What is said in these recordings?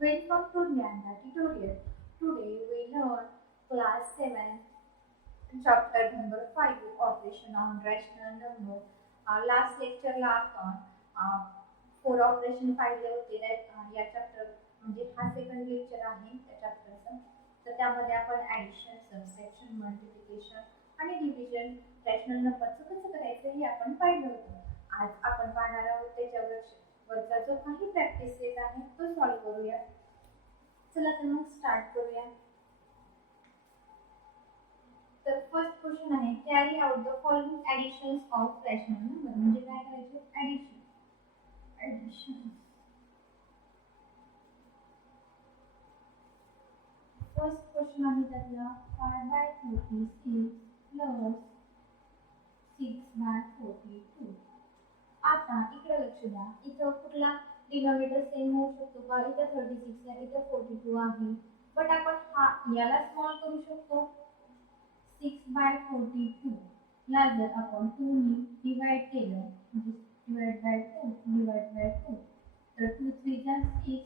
Welcome to Dnyanda tutorial. Today we learn class 7 chapter number 5 operation on rational number. Last lecture ला आपण four operation पाहिले होते या chapter म्हणजे हा सेकंड लेक्चर आहे त्या चॅप्टरचा. तर त्यामध्ये आपण ॲडिशन, सबट्रॅक्शन, मल्टिप्लिकेशन आणि डिव्हिजन रॅशनल नंबरचं कसं करायचं हे आपण पाहिलं होतं. आज आपण पाहणार आहोत त्याच्यावरचा जो काही प्रॅक्टिस सेट आहे तो सॉल्व्ह करूया. चला तर मग स्टार्ट करूया. तर फर्स्ट क्वेश्चन आहे carry out the following additions of rational number. म्हणजे काय करायचं? ॲडिशन. फर्स्ट क्वेश्चन आहे त्यातला 5/36 प्लस 6/42. आता इकडे लक्ष द्या. इथं कुठला डिनॉमिनेटर सेम होऊ शकतो का? इथं 36 आहे, इथं 42 आहे. बट आपण याला स्मॉल करू शकतो. 6/42 ला जर आपण 2 ने डिवाइड केलं म्हणजे डिवाइड बाय 2 तर 2 3 जा 6,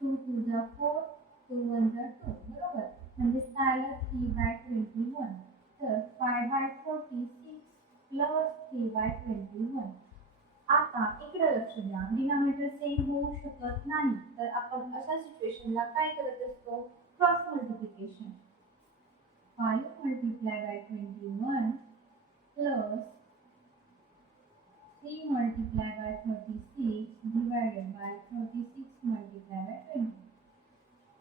2 2 जा 4, 2 1 जा 2. बरोबर. म्हणजे काय आलं? 3/21. तर 5/46 प्लस 3/21. आता इकडे लक्ष द्या. डिनॉमिनेटर सेम होऊ शकत नाही, तर आपण अशा सिच्युएशनला काय करत असतो? Cross multiplication. 5 multiplied by 21 plus 3 multiplied by 36 divided by 36 multiplied by 20.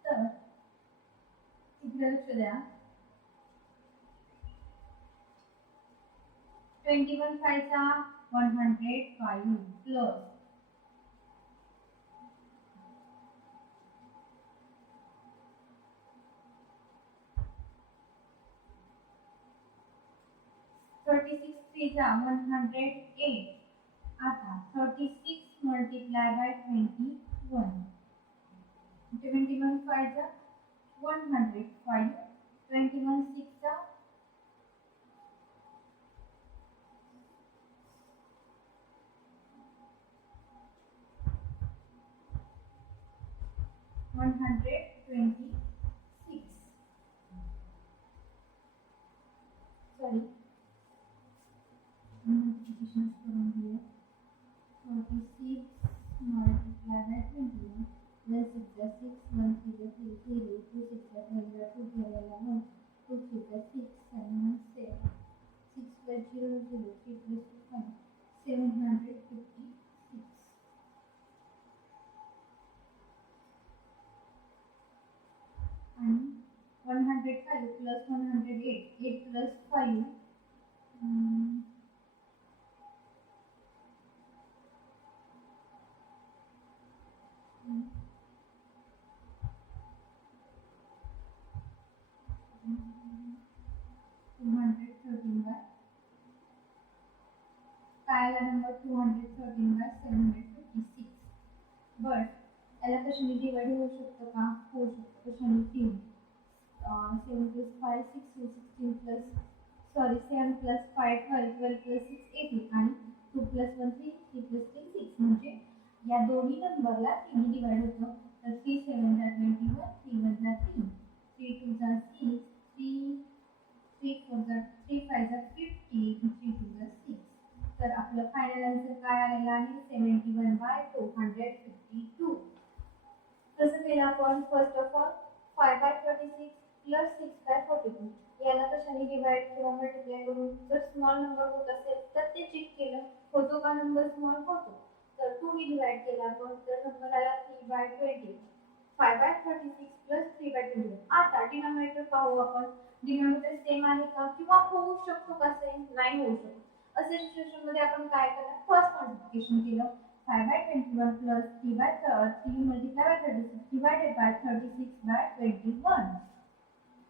तर इकडे लक्ष द्या. 21 5 चा 105 प्लस 36 3 चा 108. आता 36 multiplied by 21. 21 5 चा 105. 21 6 चा 126. Sorry. Multiplication करून घेऊया. 46 multiplied by 21. 1 6 जा 6, 1 3 जा 3, 0, 2 6 जा 12 जा 2, 0 1, 2 3 जा 6, 7 7, 6 plus 0 0, 3 plus 1, 756. आणि 105 plus 108, 8 plus 5, 213 by कायला नंबर 213 by 756. बट याला कशाने डिवाइड होऊ शकतं का? होऊ शकतं. कशाने? 3. 7 plus 5 16, 16 plus 7 plus 5 12, 12 plus 6 18 आणि 2 plus 1 3, 3 plus 3 6. म्हणजे या दोन्ही नंबरला 3 ने डिवाइड होतं. तर 3 7 जा 21, 3 1 जा 3, 3 2 जा 6, 3 4 जा 3 5 जा 50, 3 2 जा 6. तर आपलं फायनल आन्सर काय आलेला आहे? 71/252. कसं केलं आपण? फर्स्ट ऑफ ऑल 5/36 प्लस 6/42 याला कशाने डिवाइड किंवा मल्टिप्लाय करून जर स्मॉल नंबर होत असेल तर ते चेक केलं. होतो का नंबर स्मॉल? होतो. तर 2 ने डिवाइड केला आपण तर नंबर आला 3/20. 5/36 प्लस 3/21. आता डिनॉमिनेटर पाहू आपण. डिनॉमिनेटर सेम आहे का किंवा होऊ शकतो का सेम? नाही होऊ शकतो. अशा सिच्युएशन मध्ये आपण काय करणार? क्रॉस मल्टिप्लिकेशन केलं. 5/21 plus 3/3 multiplied by 36 divided by 36/21.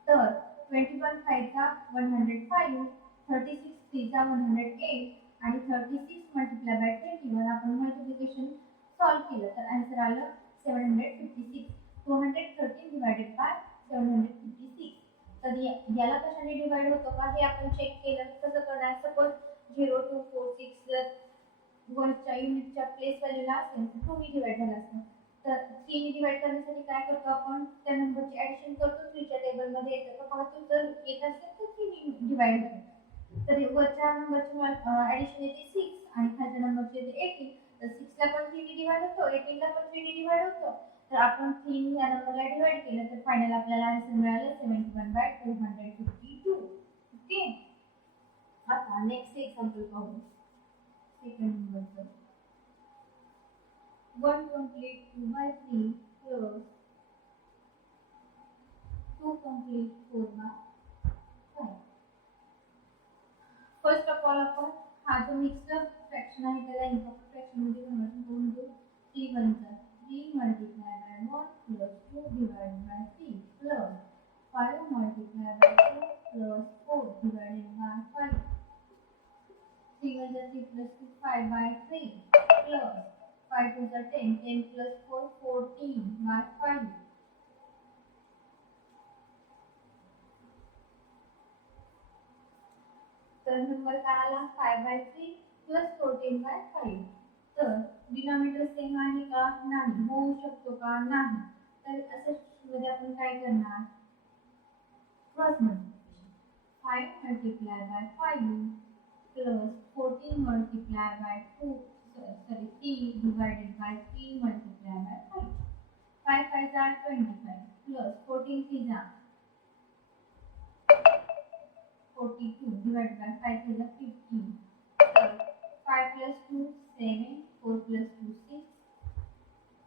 तर 21 5 चा 105, 36 3 चा 108 आणि 36 multiplied by 21 आपण मल्टिप्लिकेशन सॉल्व केलं तर आन्सर आलं 756. 213 divided by 756. तर याला कशाने डिवाइड होतो का हे आपण चेक केलं. कसं करणार? सपोज 0 2 4 6 जर 1च्या युनिटच्या प्लेस व्हॅल्यूला असेल तर 2 ने डिवाइड झाला असतं. तर 3 ने डिवाइड करण्यासाठी काय करतो आपण त्या नंबरची ॲडिशन करतो 3 च्या टेबलमध्ये येतं का पाहतो जर येत असेल तर 3 ने डिवाइड करतो. तर वरच्या नंबरची ॲडिशन येते 6 आणि खालच्या नंबरची येते 18. तर 6 ला पण 3 ने डिवाइड होतो 18 ला पण 3 ने डिवाइड होतो. तर आपण 3 या नंबरला डिवाइड केलं तर फायनल आपल्याला आन्सर मिळालं 71/252. ओके. आता नेक्स्ट एक्झाम्पल पाहू. सेकंड नंबरचं 1 complete 2/3 plus 2 complete 4/5. First of all आपण हा जो मिक्सड फ्रॅक्शन आहे त्याला इम्प्रॉपर फ्रॅक्शन मध्ये कन्वर्ट करून घेऊ. 3 1 जा 3 multiplied by 1 plus 2 divided by 3 plus 5 multiplied by 2 plus 4 divided by 5. 3 1 जा 3 plus 2 5 by 3 plus 5 2 जा 10 10 plus 4 14 by 5. तर नंबर काय आला 5/3 plus 14/5. तर डिनॉमिनेटर सेम आहे का नाही होऊ शकतो का नाही. तर अशा मध्ये आपण काय करणार cross multiplication 5 multiplied by 5 plus 14 multiplied by 2 sorry 3 divided by 3 multiplied by 5. 5 5 are 25 plus 14 3 are 42 divided by 5 is a 15. So 5 plus 2 7 4 plus 2 6.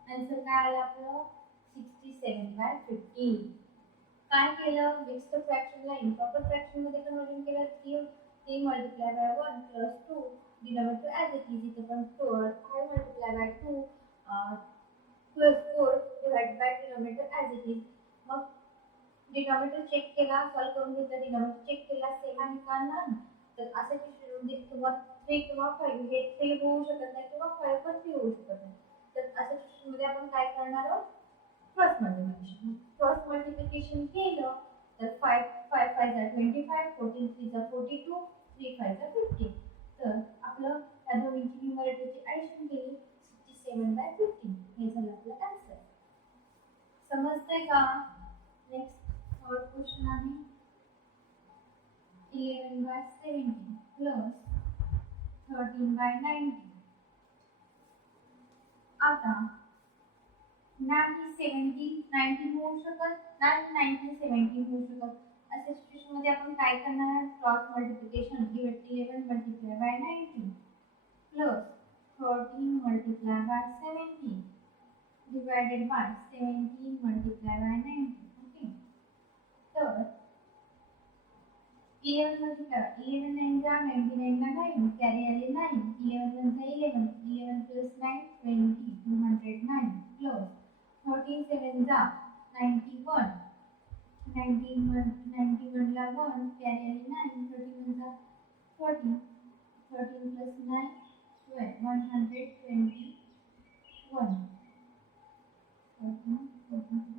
Answer काय आला आपलं 67/15. काय केलं मिक्स्ड फ्रॅक्शनला इम्प्रॉपर फ्रॅक्शन मध्ये कन्वर्जन केलं 3 multiplied by 1 plus 2 denominator as it is इथे पण 5 multiplied by 2 plus 4 divided by denominator as it is. मग डिनॉमिनेटर चेक केला सॉल्व करून घेतला डिनॉमिनेटर चेक केला सेम आहे का नाही. तर अशा सिच्युएशनमध्ये किंवा 3 किंवा 5 हे 3 होऊ शकत नाही किंवा 5 पण 3 होऊ शकत नाही. तर अशा सिच्युएशनमध्ये आपण काय करणार आहोत क्रॉस मल्टिप्लिकेशन. क्रॉस मल्टिप्लिकेशन केलं तर 5 5 5 जा 25 14 3 जा 42 3 5 जा 50. तर आपलं या दोन्हीची न्यूमरेटरची ॲडिशन केली 67/15. हे झालं आपलं आन्सर. समजतंय का. नेक्स्ट थर्ड क्वेश्चन आहे 11/17 plus 13/90. आता नाही 17 19 होऊ शकत नाही 19 17 होऊ शकत. अशा सिच्युएशन मध्ये आपण काय करणार आहे cross multiplication 11 multiplied by 19 plus 13 multiplied by 17 divided by 17 multiplied by 19. Okay. तर 11 multiplied 11 9 जा 99 ला 9 कॅरी आले 9 11 1 जा 11 11 plus 9 20 209 plus 13 7 जा 91 91 ला 1 कॅरी आले 9 31 जा 40 13 plus 9 12 121 14 14 15 16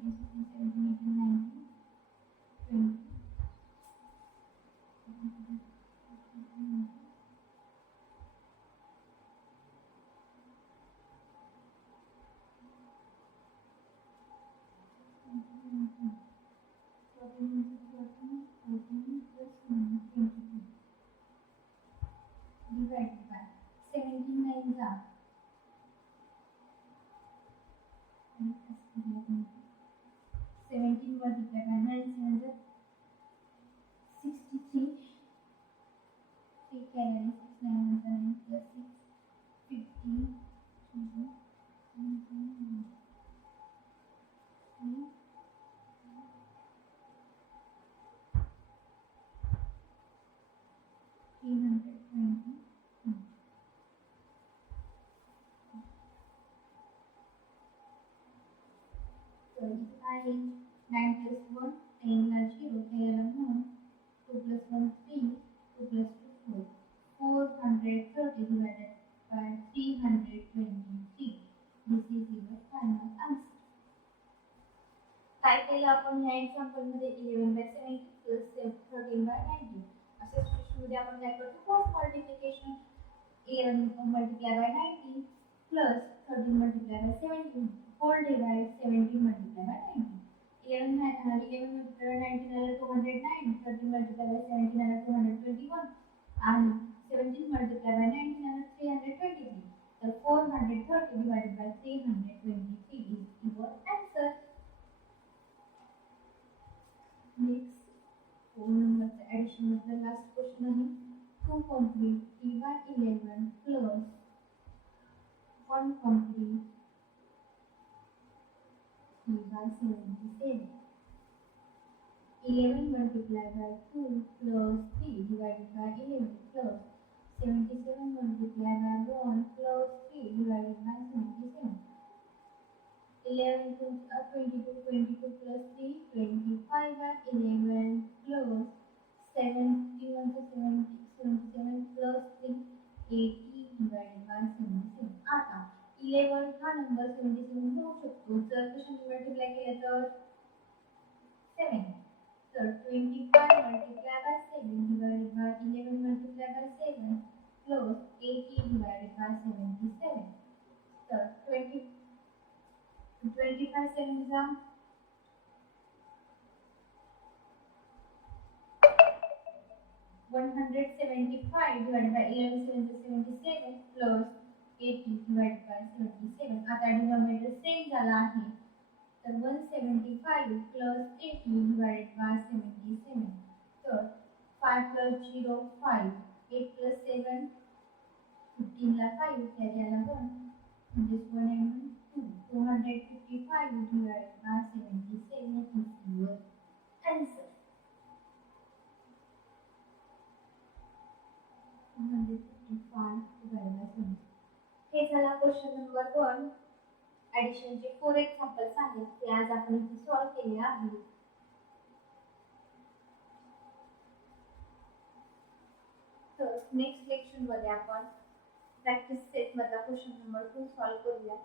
17 18 19 20. Divided by 17 9 जा 17 multiplied by 9 7 जा 63 3 carry 6 9 1 9 plus 6 50 320. So इथे काय येईल 9 plus 1 10 ला 0 10 ला 1 2 plus 1 3 2 plus 2 4 430 divided by 323. This is your final answer. काय केलं आपण ह्या एक्झाम्पल मध्ये 11/70 plus 13/90. अशा सिच्युएशन मध्ये आपण काय करतो cross multiplication 11 multiplied by 90 plus 13 multiplied by 17 whole divide 17 multiplied by 19. 11 multiplied by 19 are 209, 13 multiplied by 17 are 221, and 17 multiplied by 19 are 323. So 430 divided by 323 is your answer. Next, 4 numbers addition of the last question आहे. 2 complete t by 11 plus 1 complete t by 77. 11 multiplied by 2 plus 3 divided by 11 plus 77 multiplied by 1 plus 3 divided by 77. 11 to 22, 22 plus 3, 25 by 11 plus 71 to 70, 77 plus 3, 80 divided by 77. आता 11 हा number 77 घेऊ शकतो जर कशाने multiply केलं तर 7. So 25 multiplied by 7 divided by 11 multiplied by 7 plus 80 divided by 77. So 25 sevens are 175 divided by 11 sevens is 77 plus 80 divided by 77. आता denominator same झाला आहे. तर 175 plus 80 divided by 77. So 5 plus 0, 5. 8 plus 7, 15 ला 5, त्याला 1. This 1 and 2. 255 divided by 77 is your answer. 255 divided by 77. हे झाला question number 1. ॲडिशनचे 4 examples आहेत ते आज आपण इथे सॉल्व्ह केले आहेत. तर नेक्स्ट लेक्चरमध्ये आपण प्रॅक्टिस सेट मधला क्वेश्चन नंबर 2 सॉल्व्ह करूया.